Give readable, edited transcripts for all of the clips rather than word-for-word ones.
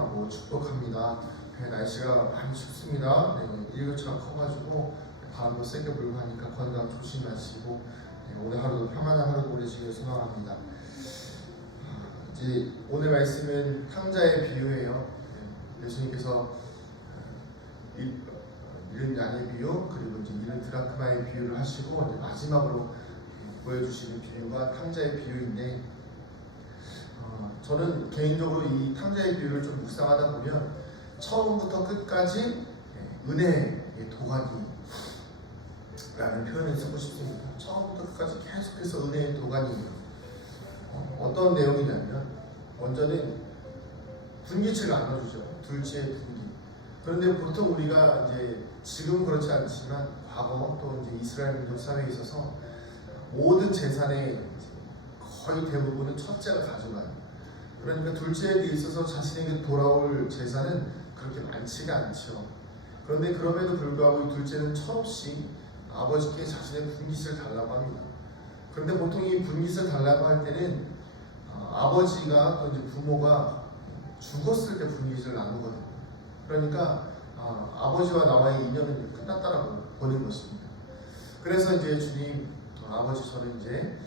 찬양하고 축복합니다. 날씨가 많이 춥습니다. 일교차가 커가지고 바람도 세게 불고 하니까 건강 조심하시고 오늘 하루도 평안한 하루 보내시길 소망합니다. 이제 오늘 말씀은 탕자의 비유예요. 예수님께서 잃은 양의 비유, 그리고 이제 잃은 드라크마의 비유를 하시고 이제 마지막으로 보여주시는 비유가 탕자의 비유인데, 저는 개인적으로 이 탕자의 비유를 좀 묵상하다 보면 처음부터 끝까지 은혜의 도가니라는 표현을 쓰고 싶습니다. 처음부터 끝까지 계속해서 은혜의 도가니예요. 어떤 내용이냐면, 먼저는 분깃을 나눠주죠. 둘째 분깃. 그런데 보통 우리가 이제 지금 그렇지 않지만 과거 또 이제 이스라엘 민족 사회에 있어서 모든 재산의 거의 대부분은 첫째가 가져가요. 그러니까 둘째에게 있어서 자신에게 돌아올 재산은 그렇게 많지가 않죠. 그런데 그럼에도 불구하고 이 둘째는 철없이 아버지께 자신의 분깃을 달라고 합니다. 그런데 보통 이 분깃을 달라고 할 때는 아버지가 또 이제 부모가 죽었을 때 분깃을 나누거든요. 그러니까 아버지와 나와의 인연은 끝났다라고 보는 것입니다. 그래서 이제 주님, 아버지 저는 이제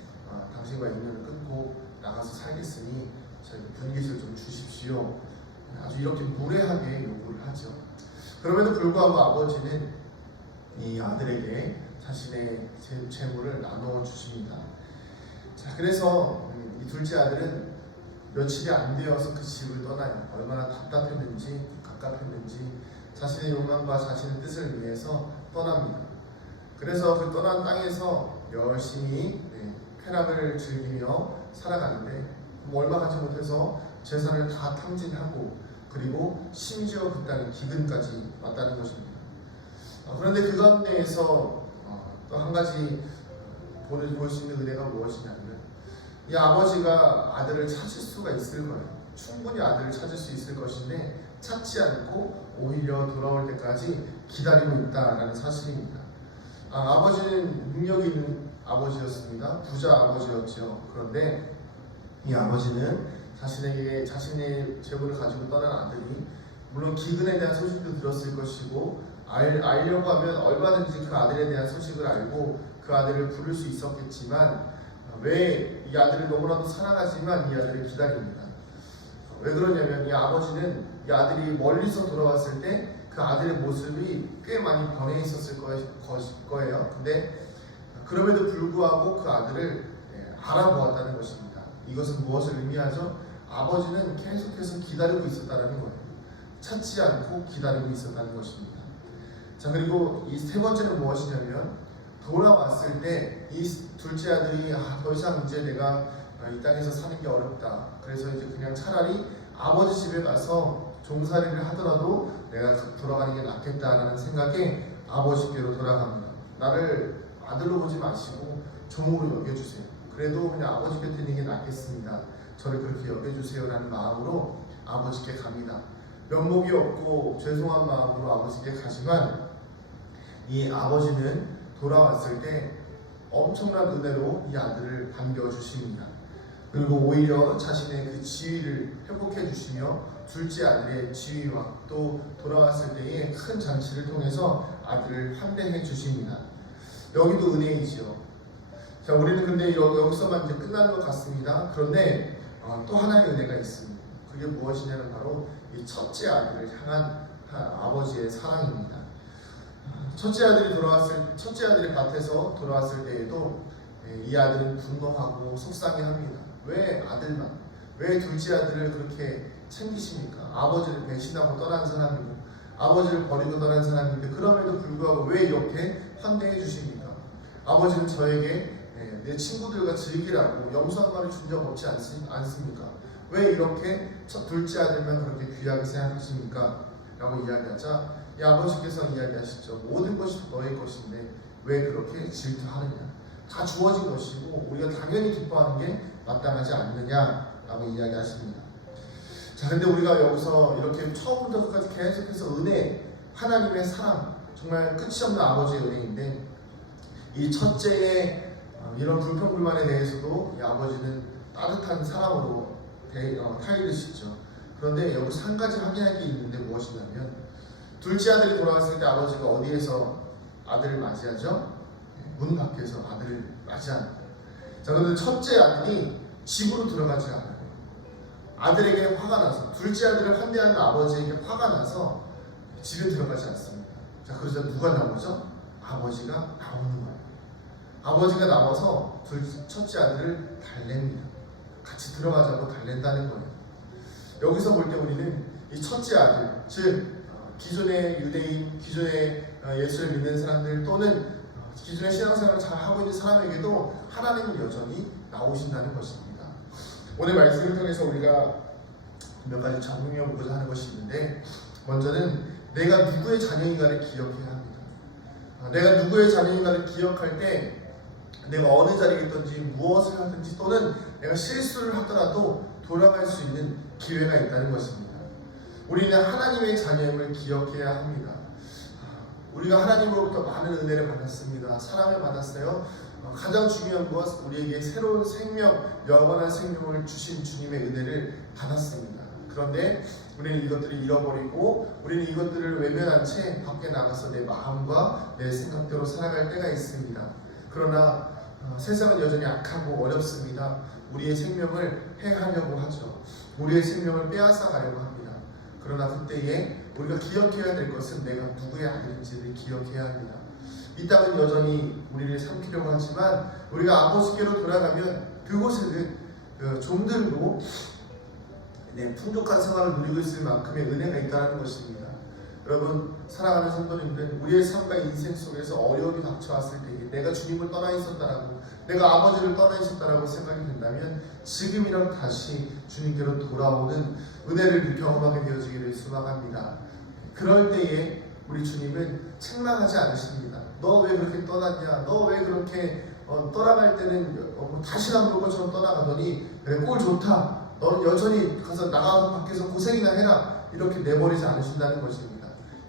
당신과 인연을 끊고 나가서 살겠으니 저희 분깃을 좀 주십시오. 아주 이렇게 무례하게 요구를 하죠. 그럼에도 불구하고 아버지는 이 아들에게 자신의 재물을 나누어 주십니다. 자, 그래서 이 둘째 아들은 며칠이 안 되어서 그 집을 떠나요. 얼마나 답답했는지 갑갑했는지 자신의 욕망과 자신의 뜻을 위해서 떠납니다. 그래서 그 떠난 땅에서 열심히 쾌락을 즐기며 살아가는데 얼마 가지 못해서 재산을 다 탕진하고 그리고 심지어 그 땅에 기근까지 왔다는 것입니다. 그런데 그 가운데에서 또 한 가지 볼 수 있는 은혜가 무엇이냐면, 이 아버지가 아들을 찾을 수가 있을 거예요. 충분히 아들을 찾을 수 있을 것인데 찾지 않고 오히려 돌아올 때까지 기다리고 있다라는 사실입니다. 아버지는 능력이 있는 아버지였습니다. 부자 아버지였죠. 그런데 이 아버지는 자신의 재물을 가지고 떠난 아들이 물론 기근에 대한 소식도 들었을 것이고 알려고 하면 얼마든지 그 아들에 대한 소식을 알고 그 아들을 부를 수 있었겠지만 왜 이 아들을 너무나도 사랑하지만 이 아들을 기다립니다. 왜 그러냐면 이 아버지는 이 아들이 멀리서 돌아왔을 때 그 아들의 모습이 꽤 많이 변해 있었을 거예요. 근데 그럼에도 불구하고 그 아들을 알아보았다는 것입니다. 이것은 무엇을 의미하죠? 아버지는 계속해서 기다리고 있었다는 거예요. 찾지 않고 기다리고 있었다는 것입니다. 자, 그리고 이 세 번째는 무엇이냐면, 돌아왔을 때 이 둘째 아들이 더 이상 이제 내가 이 땅에서 사는 게 어렵다. 그래서 이제 그냥 차라리 아버지 집에 가서 종살이를 하더라도 내가 돌아가는 게 낫겠다라는 생각에 아버지께로 돌아갑니다. 나를 아들로 보지 마시고 종으로 여겨주세요. 그래도 그냥 아버지 곁에 있는 게 낫겠습니다. 저를 그렇게 여겨주세요라는 마음으로 아버지께 갑니다. 면목이 없고 죄송한 마음으로 아버지께 가지만 이 아버지는 돌아왔을 때 엄청난 은혜로 이 아들을 반겨주십니다. 그리고 오히려 자신의 그 지위를 회복해 주시며 둘째 아들의 지위와 또 돌아왔을 때의 큰 잔치를 통해서 아들을 환대해 주십니다. 여기도 은혜이지요. 자, 우리는 근데 여기서만 이제 끝나는 것 같습니다. 그런데 또 하나의 은혜가 있습니다. 그게 무엇이냐면 바로 이 첫째 아들을 향한 아버지의 사랑입니다. 첫째 아들이 밭에서 돌아왔을 때에도 이 아들은 분노하고 속상해합니다. 왜 아들만, 왜 둘째 아들을 그렇게 챙기십니까? 아버지를 배신하고 떠난 사람이고 아버지를 버리고 떠난 사람인데 그럼에도 불구하고 왜 이렇게 환대해 주십니까? 아버지는 저에게 내 친구들과 즐기라고 염소 한 마리 준 적 없지 않습니까? 왜 이렇게 둘째 아들만 그렇게 귀하게 생각하십니까? 라고 이야기하자 이 아버지께서 이야기하시죠. 모든 것이 너의 것인데 왜 그렇게 질투하느냐? 다 주어진 것이고 우리가 당연히 기뻐하는 게 마땅하지 않느냐라고 이야기하십니다. 자, 근데 우리가 여기서 이렇게 처음부터 끝까지 계속해서 은혜, 하나님의 사랑, 정말 끝이 없는 아버지의 은혜인데 이 첫째의 이런 불평불만에 대해서도 이 아버지는 따뜻한 사랑으로 타이르시죠. 그런데 여기서 한 가지 확인할 게 있는데 무엇이냐면 둘째 아들이 돌아왔을 때 아버지가 어디에서 아들을 맞이하죠? 문 밖에서 아들을 맞이합니다. 자, 그런데 첫째 아들이 집으로 들어가지 않아요. 아들에게 화가 나서, 둘째 아들을 환대하는 아버지에게 화가 나서 집에 들어가지 않습니다. 자, 그러자 누가 나오죠? 아버지가 나오는 거예요. 아버지가 나와서 첫째 아들을 달랩니다. 같이 들어가자고 달랜다는 거예요. 여기서 볼 때 우리는 이 첫째 아들, 즉 기존의 유대인, 기존의 예수를 믿는 사람들 또는 기존의 신앙생활을 잘 하고 있는 사람에게도 하나님은 여전히 나오신다는 것입니다. 오늘 말씀을 통해서 우리가 몇 가지 적용해 보고자 하는 것이 있는데, 먼저는 내가 누구의 자녀인가를 기억해야 합니다. 내가 누구의 자녀인가를 기억할 때 내가 어느 자리에 있든지 무엇을 하든지 또는 내가 실수를 하더라도 돌아갈 수 있는 기회가 있다는 것입니다. 우리는 하나님의 자녀임을 기억해야 합니다. 우리가 하나님으로부터 많은 은혜를 받았습니다. 사랑을 받았어요. 가장 중요한 것, 우리에게 새로운 생명, 영원한 생명을 주신 주님의 은혜를 받았습니다. 그런데 우리는 이것들을 잃어버리고 우리는 이것들을 외면한 채 밖에 나가서 내 마음과 내 생각대로 살아갈 때가 있습니다. 그러나 세상은 여전히 악하고 어렵습니다. 우리의 생명을 해하려고 하죠. 우리의 생명을 빼앗아 가려고 합니다. 그러나 그때에 우리가 기억해야 될 것은 내가 누구의 아들인지를 기억해야 합니다. 이 땅은 여전히 우리를 삼키려고 하지만 우리가 아버지께로 돌아가면 그곳에는 종들도 풍족한 생활을 누리고 있을 만큼의 은혜가 있다는 것입니다. 여러분, 사랑하는 성도님들, 우리의 삶과 인생 속에서 어려움이 닥쳐왔을 때에 내가 주님을 떠나 있었다라고, 내가 아버지를 떠나 있었다라고 생각이 된다면 지금이라도 다시 주님께로 돌아오는 은혜를 경험하게 되어지기를 소망합니다. 그럴 때에 우리 주님은 책망하지 않으십니다. 너 왜 그렇게 떠났냐? 너 왜 그렇게 떠나갈 때는 다시 안 볼 것처럼 떠나가더니 그래, 꼴 좋다. 너는 여전히 가서 나가서 밖에서 고생이나 해라. 이렇게 내버리지 않으신다는 것입니다.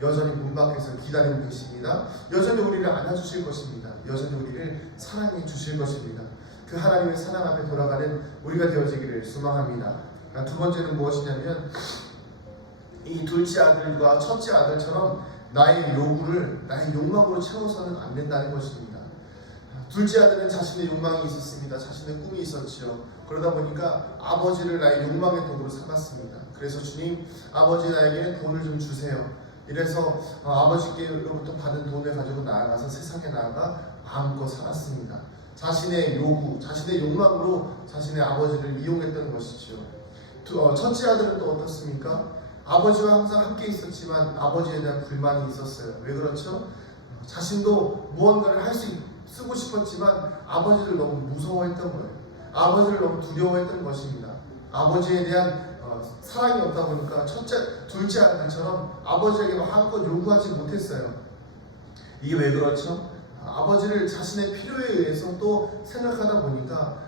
여전히 문 밖에서 기다리고 계십니다. 여전히 우리를 안아주실 것입니다. 여전히 우리를 사랑해 주실 것입니다. 그 하나님의 사랑 앞에 돌아가는 우리가 되어지기를 소망합니다. 두 번째는 무엇이냐면 이 둘째 아들과 첫째 아들처럼 나의 요구를 나의 욕망으로 채워서는 안 된다는 것입니다. 둘째 아들은 자신의 욕망이 있었습니다. 자신의 꿈이 있었지요. 그러다 보니까 아버지를 나의 욕망의 도구로 삼았습니다. 그래서 주님, 아버지 나에게 돈을 좀 주세요. 이래서 아버지께로부터 받은 돈을 가지고 나아가서 세상에 나아가 마음껏 살았습니다. 자신의 요구, 자신의 욕망으로 자신의 아버지를 이용했던 것이죠. 첫째 아들은 또 어떻습니까? 아버지와 항상 함께 있었지만 아버지에 대한 불만이 있었어요. 왜 그렇죠? 자신도 무언가를 쓰고 싶었지만 아버지를 너무 무서워했던 거예요. 아버지를 너무 두려워했던 것입니다. 아버지에 대한 사랑이 없다 보니까 둘째 아들처럼 아버지에게 마음껏 요구하지 못했어요. 이게 왜 그렇죠? 아버지를 자신의 필요에 의해서 또 생각하다 보니까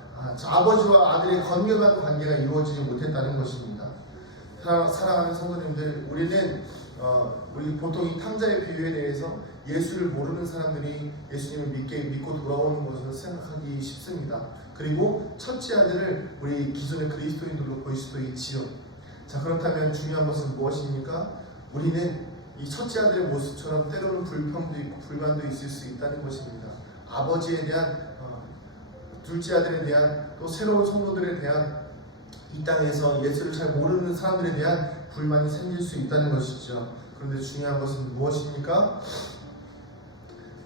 아버지와 아들의 건강한 관계가 이루어지지 못했다는 것입니다. 사랑하는 성도님들, 우리는 우리 보통 이 탕자의 비유에 대해서 예수를 모르는 사람들이 예수님을 믿고 돌아오는 것으로 생각하기 쉽습니다. 그리고 첫째 아들을 우리 기존의 그리스도인들로 볼 수도 있지요. 자, 그렇다면 중요한 것은 무엇입니까? 우리는 이 첫째 아들의 모습처럼 때로는 불평도 있고 불만도 있을 수 있다는 것입니다. 아버지에 대한 둘째 아들에 대한 또 새로운 성도들에 대한 이 땅에서 예수를 잘 모르는 사람들에 대한 불만이 생길 수 있다는 것이죠. 그런데 중요한 것은 무엇입니까?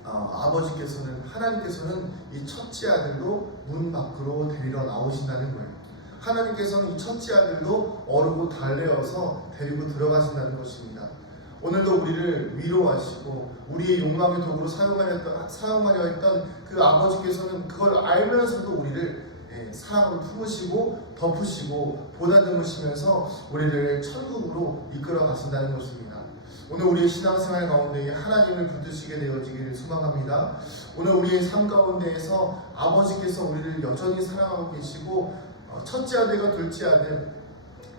아버지께서는, 하나님께서는 이 첫째 아들도 문 밖으로 데리러 나오신다는 거예요. 하나님께서는 이 첫째 아들도 어르고 달래어서 데리고 들어가신다는 것입니다. 오늘도 우리를 위로하시고 우리의 욕망의 도구로 사용하려 했던 그 아버지께서는 그걸 알면서도 우리를 사랑으로 품으시고 덮으시고 보다듬으시면서 우리를 천국으로 이끌어 가신다는 것입니다. 오늘 우리의 신앙생활 가운데 하나님을 붙드시게 되어지기를 소망합니다. 오늘 우리의 삶 가운데에서 아버지께서 우리를 여전히 사랑하고 계시고 첫째 아들과 둘째 아들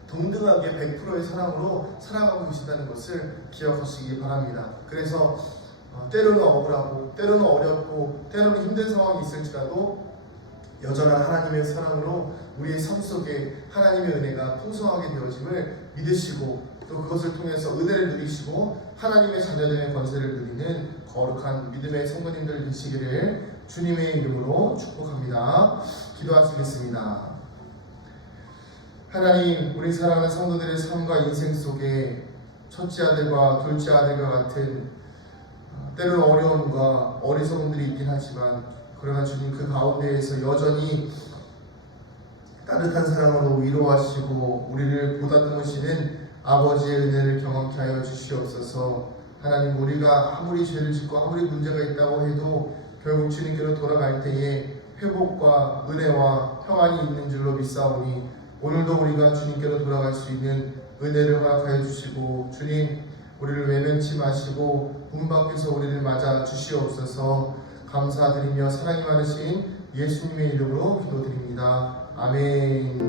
동등하게 100%의 사랑으로 사랑하고 계신다는 것을 기억하시기 바랍니다. 그래서 때로는 억울하고 때로는 어렵고 때로는 힘든 상황이 있을지라도 여전한 하나님의 사랑으로 우리의 삶 속에 하나님의 은혜가 풍성하게 되어짐을 믿으시고 또 그것을 통해서 은혜를 누리시고 하나님의 자녀들의 권세를 누리는 거룩한 믿음의 성도님들 되시기를 주님의 이름으로 축복합니다. 기도하시겠습니다. 하나님, 우리 사랑하는 성도들의 삶과 인생 속에 첫째 아들과 둘째 아들과 같은 때로는 어려움과 어리석음들이 있긴 하지만 그러나 주님 그 가운데에서 여전히 따뜻한 사랑으로 위로하시고 우리를 보다듬으시는 아버지의 은혜를 경험케 하여 주시옵소서. 하나님, 우리가 아무리 죄를 짓고 아무리 문제가 있다고 해도 결국 주님께로 돌아갈 때에 회복과 은혜와 평안이 있는 줄로 믿사오니 오늘도 우리가 주님께로 돌아갈 수 있는 은혜를 허락하여 주시고 주님, 우리를 외면치 마시고 문 밖에서 우리를 맞아 주시옵소서. 감사드리며 사랑이 많으신 예수님의 이름으로 기도드립니다. 아멘.